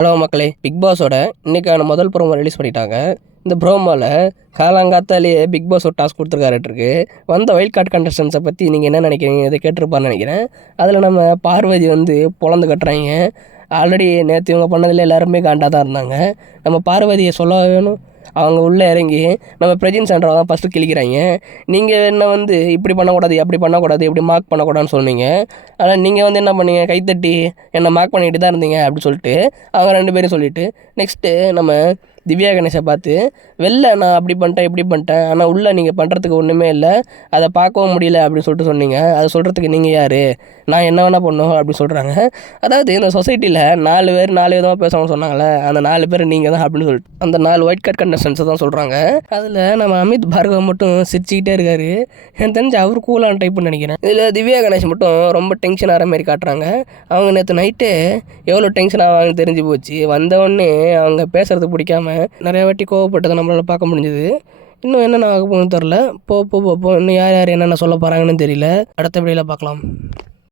Hello மக்களே, big பாஸோட இன்றைக்கான முதல் ப்ரோமோ ரிலீஸ் பண்ணிட்டாங்க. இந்த ப்ரோமோவில் காலாங்காத்தாலேயே பிக் பாஸ் ஒரு டாஸ்க் கொடுத்துருக்காருட்டுருக்கு. வந்த வைல்ட் கார்டு கண்டஸ்டன்ஸை பற்றி நீங்கள் என்ன நினைக்கிறீங்க? இதை கேட்டிருப்பான்னு நினைக்கிறேன். அதில் நம்ம பார்வதி பொழந்து கட்டுறாங்க. ஆல்ரெடி நேற்று இவங்க பண்ணதில் எல்லாருமே காண்டாக தான் இருந்தாங்க. நம்ம பார்வதியை சொல்ல வேணும். அவங்க உள்ளே இறங்கி நம்ம பிரஜின் சென்டரை தான் ஃபஸ்ட்டு கிழிக்கிறாங்க. நீங்கள் என்ன இப்படி பண்ணக்கூடாது, அப்படி பண்ணக்கூடாது, இப்படி மார்க் பண்ணக்கூடாதுன்னு சொன்னீங்க. ஆனால் நீங்கள் என்ன பண்ணீங்க? கைத்தட்டி என்னை மார்க் பண்ணிட்டு தான் இருந்தீங்க அப்படின்னு சொல்லிட்டு அவங்க 2 பேரும் சொல்லிவிட்டு நெக்ஸ்ட்டு நம்ம திவ்யா கணேஷை பார்த்து வெளில நான் அப்படி பண்ணிட்டேன் இப்படி பண்ணிட்டேன், ஆனால் உள்ளே நீங்கள் பண்ணுறதுக்கு ஒன்றுமே இல்லை, அதை பார்க்கவும் முடியல அப்படின்னு சொல்லிட்டு சொன்னீங்க. அதை சொல்கிறதுக்கு நீங்கள் யார்? நான் என்ன வேணால் பண்ணுவோம் அப்படின்னு சொல்கிறாங்க. அதாவது இந்த சொசைட்டியில் 4 பேர் 4 விதமாக பேசணும்னு சொன்னாங்களே, அந்த 4 பேர் நீங்கள் தான் அப்படின்னு சொல்லிட்டு அந்த 4 ஒயிட் கார்டு கண்டஸ்டன்ஸை தான் சொல்கிறாங்க. அதில் நம்ம அமித் பார்கவ் மட்டும் சிரிச்சுக்கிட்டே இருக்கார். எனக்கு தெரிஞ்சு அவர் கூலான டைப்புன்னு நினைக்கிறேன். இதில் திவ்யா கணேஷ் மட்டும் ரொம்ப டென்ஷன் ஆகிற மாதிரி காட்டுறாங்க. அவங்க நேற்று நைட்டு எவ்வளோ டென்ஷன் ஆவாங்கன்னு தெரிஞ்சு போச்சு. வந்தவொடனே அவங்க பேசுகிறது பிடிக்காம நிறைய வாட்டி கோவப்பட்டதை நம்மளால் பார்க்க முடிஞ்சுது. இன்னும் என்னென்ன ஆக போகணும்னு தெரில. போ இன்னும் யார் என்னென்ன சொல்ல போகிறாங்கன்னு தெரியல. அடுத்த வீடியோவில் பார்க்கலாம்.